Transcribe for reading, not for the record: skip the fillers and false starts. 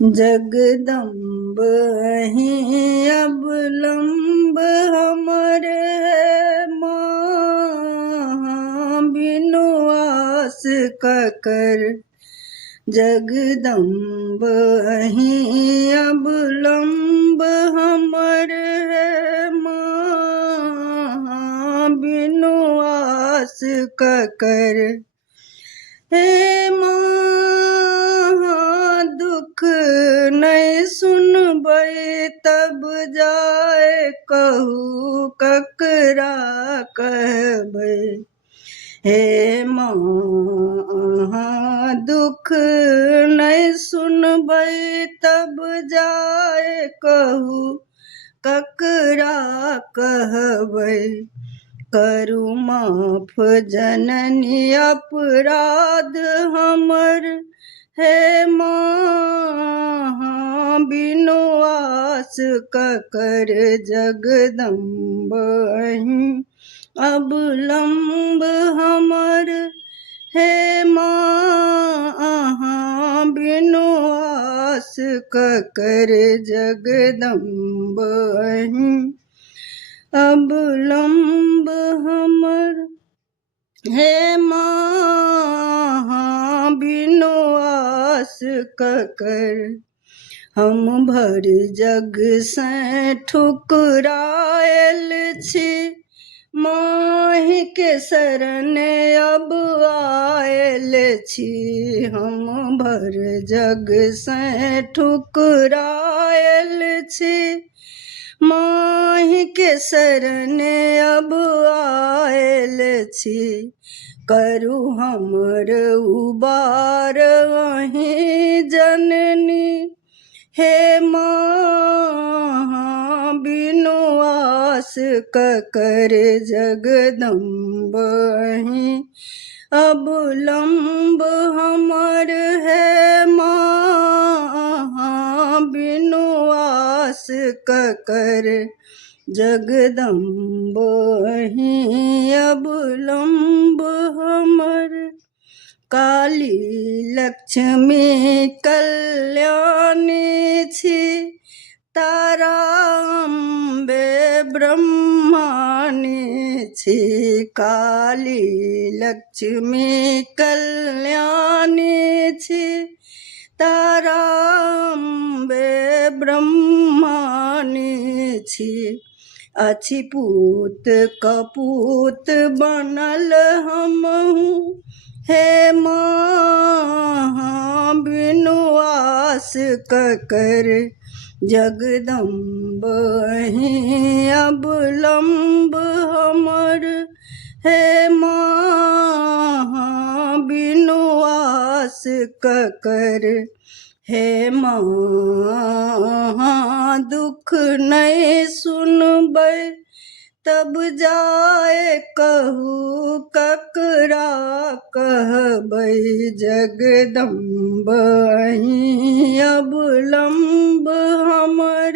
जगदम्ब अहीं अवलंब हमर है माँ बिनु आस ककर। जगदम्ब अहीं अवलंब हमर है माँ बिनु आस ककर। हे माँ दुख नहीं सुनबै तब जाए कहू ककरा कहबै। हे माँ दुख नहीं सुनबै तब जाए कहू ककरा कहबै। करू माफ जननी अपराध हमर हे माँ बिनु आस ककर। जगदम्ब अहीं अवलंब हमर हे माँ बिनु आस ककर। जगदम्ब अहीं अवलंब हमर हे माँ बिनु आस ककर। हम भर जग से ठुकरायल छी माहि के शरण अब आयल छी। हम भर जग से ठुकरायल छी माहि के शरण अब आयल छी। करू हमर उबार अहीं जननी हे माँ बिनु आस ककर। जगदम्ब अहीं अवलंब हमर है माँ बिनु आस ककर। जगदम्ब अहीं अवलंब हमर। काली लक्ष्मी कल्याणी छी तारा अम्बे ब्रह्माणी छी। काली लक्ष्मी कल्याणी छी तारा अम्बे ब्रह्माणी छी। अछि पूत कपूत बनल हमहूँ हे माँ बिनु आस ककर। जगदम्ब अहीं अवलंब हमर हे माँ बिनु आस ककर। हे माँ दुख नहीं सुनबै तब जाए कहू ककरा कहबै। जगदम्ब अहीं अवलंब हमर